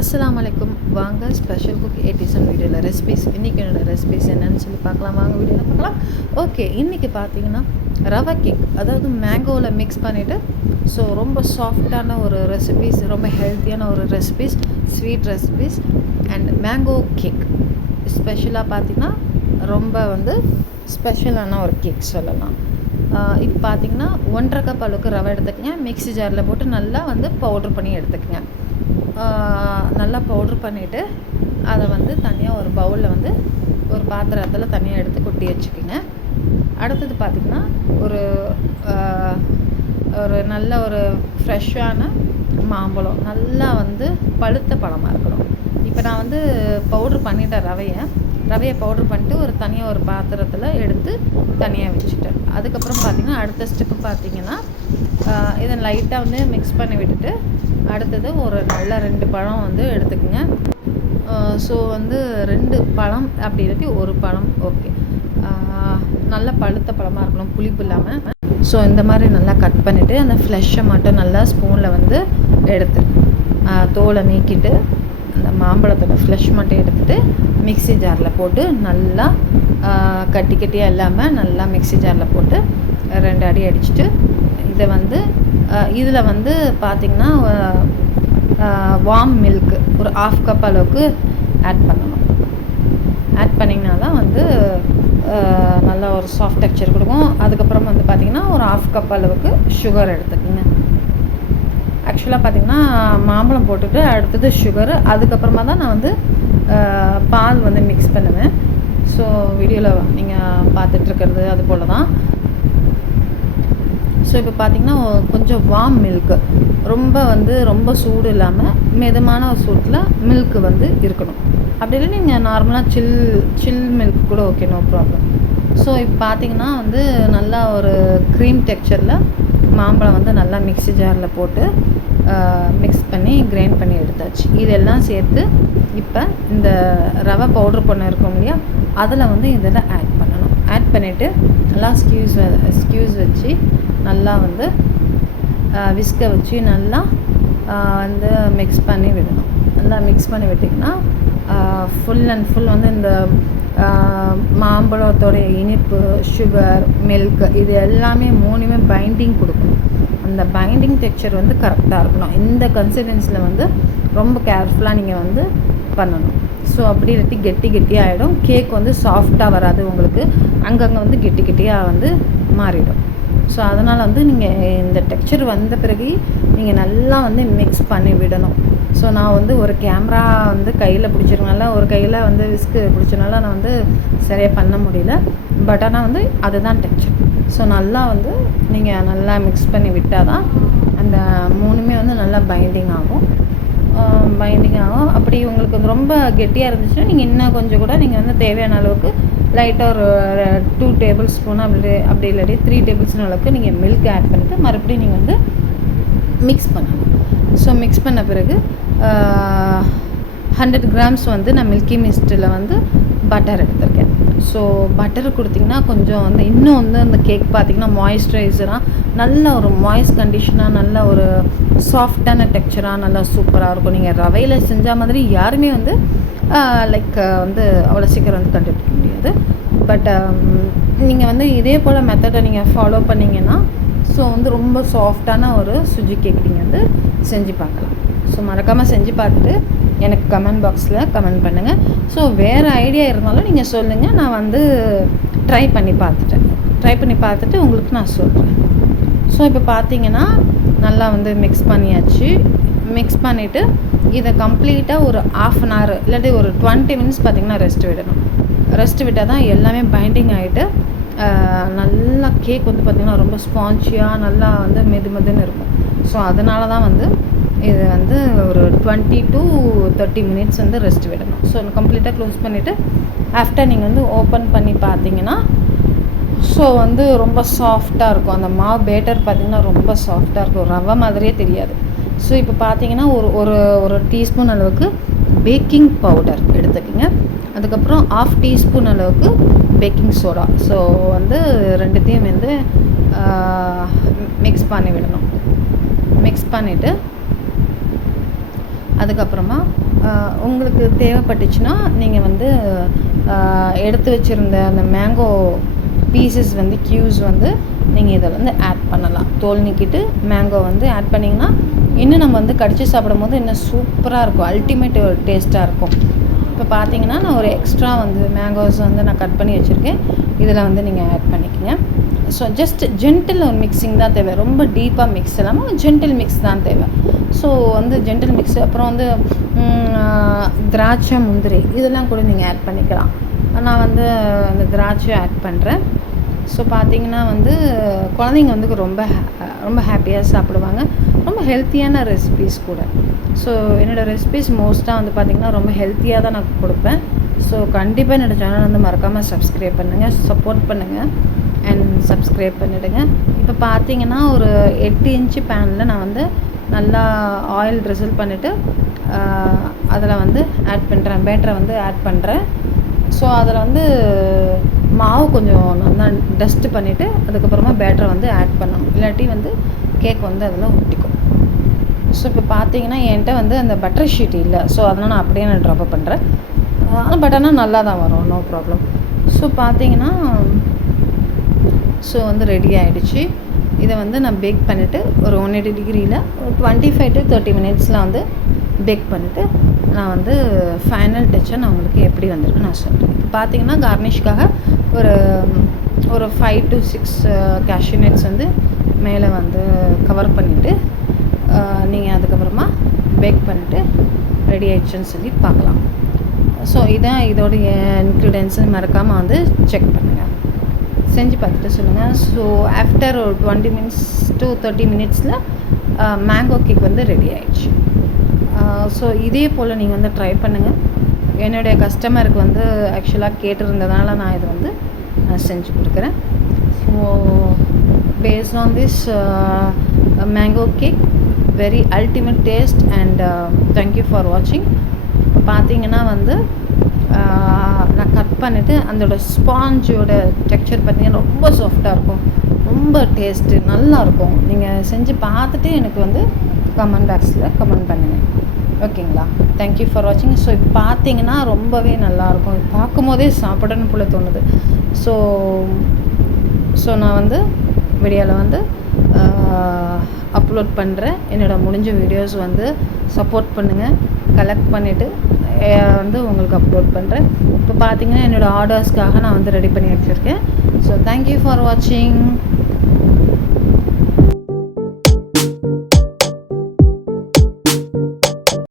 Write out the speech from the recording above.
அஸ்ஸலாமு அலைக்கும். வாங்க ஸ்பெஷல் குக் 87 வீடியோவில் ரெசிபிஸ். இன்றைக்கி என்னோடய ரெசிபிஸ் என்னன்னு சொல்லி பார்க்கலாம். வாங்க வீடியோவில் பார்க்கலாம். ஓகே, இன்றைக்கி பார்த்தீங்கன்னா ரவை கேக், அதாவது மேங்கோவில் மிக்ஸ் பண்ணிவிட்டு ரொம்ப சாஃப்டான ஒரு ரெசிபிஸ், ரொம்ப ஹெல்த்தியான ஒரு recipes, sweet recipes and mango cake. ஸ்பெஷலாக பார்த்திங்கன்னா ரொம்ப ஸ்பெஷலான ஒரு கேக் சொல்லலாம். இப்போ பார்த்திங்கன்னா 1.5 கப் அளவுக்கு ரவை எடுத்துக்கங்க. மிக்ஸி ஜாரில் போட்டு நல்லா பவுட்ரு பண்ணி எடுத்துக்கங்க. நல்லா பவுட்ரு பண்ணிவிட்டு அதை தனியாக ஒரு பவுலில் ஒரு பாத்திரத்தில் தனியாக எடுத்து கொட்டி வச்சுக்கோங்க. அடுத்தது பார்த்திங்கன்னா ஒரு நல்ல ஒரு ஃப்ரெஷ்ஷான மாம்பழம், நல்லா பழுத்த பழமாக இருக்கணும். இப்போ நான் பவுட்ரு பண்ணிட்டேன். ரவையை பவுட்ரு பண்ணிட்டு தனியாக ஒரு பாத்திரத்தில் எடுத்து தனியாக வச்சுட்டேன். அதுக்கப்புறம் பார்த்திங்கன்னா அடுத்த ஸ்டெப்பு பார்த்திங்கன்னா இதை லைட்டாக மிக்ஸ் பண்ணி விட்டுட்டு அடுத்தது ஒரு நல்ல 2 பழம் எடுத்துக்கோங்க. ஸோ 2 பழம் அப்படி இல்லாட்டி ஒரு பழம் ஓகே. நல்ல பழுத்த பழமாக இருக்கணும், புளிப்பு இல்லாமல். ஸோ இந்த மாதிரி நல்லா கட் பண்ணிவிட்டு அந்த ஃப்ளெஷ்ஷை மட்டும் நல்லா ஸ்பூனில் எடுத்து தோலை நீக்கிட்டு அந்த மாம்பழத்தோட ஃப்ளெஷ் மட்டும் எடுத்துகிட்டு மிக்ஸி ஜாரில் போட்டு நல்லா கட்டியாக இல்லாமல் நல்லா மிக்ஸி ஜாரில் போட்டு 2 அடி அடிச்சுட்டு இதை இதில் பார்த்திங்கன்னா வார்ம் மில்க்கு ஒரு 1/2 கப் அளவுக்கு ஆட் பண்ணணும். ஆட் பண்ணிங்கன்னா தான் நல்லா ஒரு சாஃப்ட் டெக்ஸ்சர் கொடுக்கும். அதுக்கப்புறம் பார்த்திங்கன்னா ஒரு 1/2 கப் அளவுக்கு சுகர் எடுத்துக்கோங்க. ஆக்சுவலாக பார்த்திங்கன்னா மாம்பழம் போட்டுட்டு அடுத்தது சுகரு, அதுக்கப்புறமா தான் நான் பால் மிக்ஸ் பண்ணுவேன். ஸோ வீடியோவில் நீங்கள் பார்த்துட்ருக்கிறது அது போல் தான். ஸோ இப்போ பார்த்திங்கன்னா கொஞ்சம் வார்ம் மில்க்கு, ரொம்ப சூடு இல்லாமல் மிதமான ஒரு சூட்டில் மில்க்கு இருக்கணும். அப்படி இல்லை நீங்கள் நார்மலாக சில் மில்க் கூட ஓகே, நோ ப்ராப்ளம். ஸோ இப்போ பார்த்திங்கன்னா நல்லா ஒரு க்ரீம் டெக்ஸ்சரில் மாம்பழம் நல்லா மிக்ஸி ஜாரில் போட்டு மிக்ஸ் பண்ணி கிரைண்ட் பண்ணி எடுத்தாச்சு. இதெல்லாம் சேர்த்து இப்போ இந்த ரவை பவுட்ரு பண்ண இருக்கும் இல்லையா, அதில் இதில் ஆட் பண்ணணும். ஆட் பண்ணிவிட்டு நல்லா ஸ்கியூஸ் வச்சு நல்லா விஸ்கை வச்சு நல்லா மிக்ஸ் பண்ணி விடணும். நல்லா மிக்ஸ் பண்ணி விட்டிங்கன்னா ஃபுல் அண்ட் ஃபுல் இந்த மாம்பழத்தோடைய இனிப்பு, சுகர், மில்க் இது எல்லாமே 3மே பைண்டிங் கொடுக்கணும். அந்த பைண்டிங் டெக்ஸ்சர் கரெக்டாக இருக்கணும். இந்த கன்சிஸ்டன்சியில் ரொம்ப கேர்ஃபுல்லாக நீங்கள் பண்ணணும். ஸோ அப்படி இல்லாட்டி கெட்டியாக ஆகிடும். கேக் சாஃப்டாக வராது, உங்களுக்கு அங்கங்கே கெட்டியாக மாறிடும். ஸோ அதனால் நீங்கள் இந்த டெக்ஸ்சர் வந்த பிறகு நீங்கள் நல்லா மிக்ஸ் பண்ணி விடணும். ஸோ நான் ஒரு கேமரா கையில் பிடிச்சிருக்கனால, ஒரு கையில் விஸ்கு பிடிச்சனால நான் சரியாக பண்ண முடியல. பட் ஆனால் அதுதான் டெக்ஸ்சர். ஸோ நல்லா நீங்கள் நல்லா மிக்ஸ் பண்ணி விட்டால் தான் அந்த 3மே நல்லா பைண்டிங் ஆகும். அப்படி உங்களுக்கு ரொம்ப கெட்டியாக இருந்துச்சுன்னா நீங்கள் இன்னும் கொஞ்சம் கூட நீங்கள் தேவையான அளவுக்கு லைட்டாக ஒரு 2 டேபிள் ஸ்பூன் அப்படி இல்லாட்டி 3 டேபிள் ஸ்பூன் அளவுக்கு நீங்கள் மில்க் ஆட் பண்ணிவிட்டு மறுபடியும் நீங்கள் மிக்ஸ் பண்ணணும். ஸோ மிக்ஸ் பண்ண பிறகு 100 கிராம்ஸ் நான் மில்கி மிஸ்ட்டில் பட்டர் எடுத்திருக்கேன். ஸோ பட்டர் கொடுத்திங்கன்னா கொஞ்சம் இன்னும் அந்த கேக் பார்த்திங்கன்னா மாய்ஸ்சரைசராக நல்ல ஒரு மாய்ஸ்ட் கண்டிஷனாக நல்ல ஒரு சாஃப்டான டெக்ஸ்சராக நல்லா சூப்பராக இருக்கும். நீங்கள் ரவையில் செஞ்ச மாதிரி யாருமே லைக் அவ்வளோ சீக்கிரம் கண்டுபிடிக்க முடியாது. பட் நீங்கள் இதே போல் மெத்தடை நீங்கள் ஃபாலோ பண்ணிங்கன்னா ஸோ ரொம்ப சாஃப்டான ஒரு சுஜி கேக் நீங்கள் செஞ்சு பார்க்கலாம். ஸோ மறக்காமல் செஞ்சு பார்த்துட்டு எனக்கு கமெண்ட் பாக்ஸில் கமெண்ட் பண்ணுங்கள். ஸோ வேறு ஐடியா இருந்தாலும் நீங்கள் சொல்லுங்கள். நான் ட்ரை பண்ணி பார்த்துட்டு உங்களுக்கு நான் சொல்கிறேன். ஸோ இப்போ பார்த்தீங்கன்னா நல்லா மிக்ஸ் பண்ணியாச்சு. மிக்ஸ் பண்ணிவிட்டு இதை கம்ப்ளீட்டாக ஒரு 1/2 அன் ஹவர் இல்லாட்டி ஒரு 20 மினிட்ஸ் பார்த்திங்கன்னா ரெஸ்ட் விடணும். ரெஸ்ட் விட்டால் தான் எல்லாமே பைண்டிங் ஆகிட்டு நல்லா கேக் பார்த்திங்கன்னா ரொம்ப ஸ்பான்ச்சியாக நல்லா மெதுன்னு இருக்கும். ஸோ அதனால தான் இது ஒரு 20 to 30 மினிட்ஸ் ரெஸ்ட் விடணும். ஸோ கம்ப்ளீட்டாக க்ளோஸ் பண்ணிவிட்டு ஆஃப்டர் நீங்கள் ஓப்பன் பண்ணி பார்த்தீங்கன்னா ஸோ ரொம்ப சாஃப்டாக இருக்கும். அந்த மாவு பேட்டர் பார்த்திங்கன்னா ரொம்ப சாஃப்டாக இருக்கும், ரவை மாதிரியே தெரியாது. ஸோ இப்போ பார்த்தீங்கன்னா ஒரு டீஸ்பூன் அளவுக்கு பேக்கிங் பவுடர் எடுத்துக்கோங்க. அதுக்கப்புறம் 1/2 டீஸ்பூன் அளவுக்கு பேக்கிங் சோடா. ஸோ 2த்தையும் மிக்ஸ் பண்ணி விடணும். மிக்ஸ் பண்ணிவிட்டு அதுக்கப்புறமா உங்களுக்கு தேவைப்பட்டுச்சுன்னா நீங்கள் வந்து எடுத்து வச்சுருந்த அந்த மேங்கோ பீசஸ் வந்து க்யூஸ் வந்து நீங்கள் இதில் வந்து ஆட் பண்ணலாம். தோல் நீக்கிட்டு மேங்கோ வந்து ஆட் பண்ணிங்கன்னா இன்னும் நம்ம வந்து கடிச்சு சாப்பிடும்போது இன்னும் சூப்பராக இருக்கும், அல்டிமேட் ஒரு டேஸ்ட்டாக இருக்கும். இப்போ பார்த்தீங்கன்னா நான் ஒரு எக்ஸ்ட்ரா வந்து மேங்கோஸ் வந்து நான் கட் பண்ணி வச்சுருக்கேன், இதில் வந்து நீங்கள் ஆட் பண்ணிக்கங்க. ஸோ ஜஸ்ட் ஜென்டில் ஒரு மிக்சிங் தான் தேவை, ரொம்ப டீப்பாக மிக்ஸ் இல்லாமல் ஜென்டில் மிக்ஸ் தான் தேவை. ஸோ வந்து ஜென்டில் மிக்ஸ். அப்புறம் வந்து திராட்சை, முந்திரி இதெல்லாம் கூட நீங்கள் ஆட் பண்ணிக்கலாம். நான் வந்து அந்த திராட்சை ஆட் பண்ணுறேன். ஸோ பார்த்தீங்கன்னா வந்து குழந்தைங்க வந்து ரொம்ப ஹாப்பியாக சாப்பிடுவாங்க. ரொம்ப ஹெல்த்தியான ரெசிபீஸ் கூட. ஸோ என்னோடய ரெசிபீஸ் மோஸ்ட்டாக வந்து பார்த்திங்கன்னா ரொம்ப ஹெல்த்தியாக தான் நான் கொடுப்பேன். ஸோ கண்டிப்பாக என்னோடய சேனல் வந்து மறக்காமல் சப்ஸ்கிரைப் பண்ணுங்கள், சப்போர்ட் பண்ணுங்கள் அண்ட் சப்ஸ்கிரைப் பண்ணிவிடுங்க. இப்போ பார்த்தீங்கன்னா ஒரு 8 இன்ச்சு பேனில் நான் வந்து நல்லா ஆயில் ட்ரிசில் பண்ணிவிட்டு அதில் வந்து ஆட் பண்ணுறேன், பேட்டரை வந்து ஆட் பண்ணுறேன். ஸோ அதில் வந்து மாவு கொஞ்சம் நல்லா டஸ்ட்டு பண்ணிவிட்டு அதுக்கப்புறமா பேட்டரை வந்து ஆட் பண்ணணும், இல்லாட்டி வந்து கேக் வந்து அதில் ஒட்டிக்கும். ஸோ இப்போ பார்த்தீங்கன்னா என்கிட்ட வந்து அந்த பட்டர் ஷீட் இல்லை, ஸோ அதனால் நான் அப்படியே நான் ட்ராப் பண்ணுறேன். பட் ஆனால் நல்லா தான் வரும், நோ ப்ராப்ளம். ஸோ பார்த்தீங்கன்னா ஸோ வந்து ரெடி ஆகிடுச்சு. இதை வந்து நான் பேக் பண்ணிவிட்டு ஒரு 180 டிகிரியில் ஒரு 25 to 30 மினிட்ஸில் வந்து பேக் பண்ணிவிட்டு நான் வந்து ஃபைனல் டச்சை நான் உங்களுக்கு எப்படி வந்திருக்கு நான் சொல்கிறேன். இப்போ பார்த்தீங்கன்னா கார்னிஷ்காக ஒரு 5 to 6 கேஷ்யூ நட்ஸ் வந்து மேலே வந்து கவர் பண்ணிவிட்டு நீங்கள் அதுக்கப்புறமா பேக் பண்ணிவிட்டு ரெடி ஆகிடுச்சுன்னு சொல்லி பார்க்கலாம். ஸோ இதான் இதோடைய இன்க்ரீடியன்ட்ஸுன்னு மறக்காமல் வந்து செக் பண்ணுங்கள், செஞ்சு பார்த்துட்டு சொல்லுங்கள். ஸோ ஆஃப்டர் ஒரு 20 minutes to 30 மினிட்ஸில் மேங்கோ கேக் வந்து ரெடி ஆகிடுச்சு. ஸோ இதே போல் நீங்கள் வந்து ட்ரை பண்ணுங்கள். என்னுடைய கஸ்டமருக்கு வந்து ஆக்சுவலாக கேட்டிருந்ததுனால நான் இது வந்து நான் செஞ்சு கொடுக்குறேன். So based on this mango cake, very ultimate taste and thank you for வாட்சிங். இப்போ பார்த்தீங்கன்னா வந்து நான் கட் பண்ணிவிட்டு அதோட ஸ்பாஞ்சோட டெக்ஸ்சர் பார்த்தீங்கன்னா ரொம்ப சாஃப்டாக இருக்கும், ரொம்ப டேஸ்ட்டு நல்லாயிருக்கும். நீங்கள் செஞ்சு பார்த்துட்டு எனக்கு வந்து கமெண்ட் பாக்ஸில் கமெண்ட் பண்ணுங்கள், ஓகேங்களா? தேங்க்யூ ஃபார் வாட்சிங். ஸோ இப்போ பார்த்தீங்கன்னா ரொம்பவே நல்லாயிருக்கும், பார்க்கும் போதே சாப்பிடணும் போல தோணுது. ஸோ நான் வந்து வீடியோவில் வந்து அப்லோட் பண்ணுறேன். என்னோடய முடிஞ்ச வீடியோஸ் வந்து சப்போர்ட் பண்ணுங்கள், கலெக்ட் பண்ணிவிட்டு வந்து உங்களுக்கு அப்லோட் பண்ணுறேன். இப்போ பார்த்தீங்கன்னா என்னோடய ஆர்டர்ஸ்க்காக நான் வந்து ரெடி பண்ணி வச்சுருக்கேன். ஸோ தேங்க்யூ ஃபார் வாட்சிங்.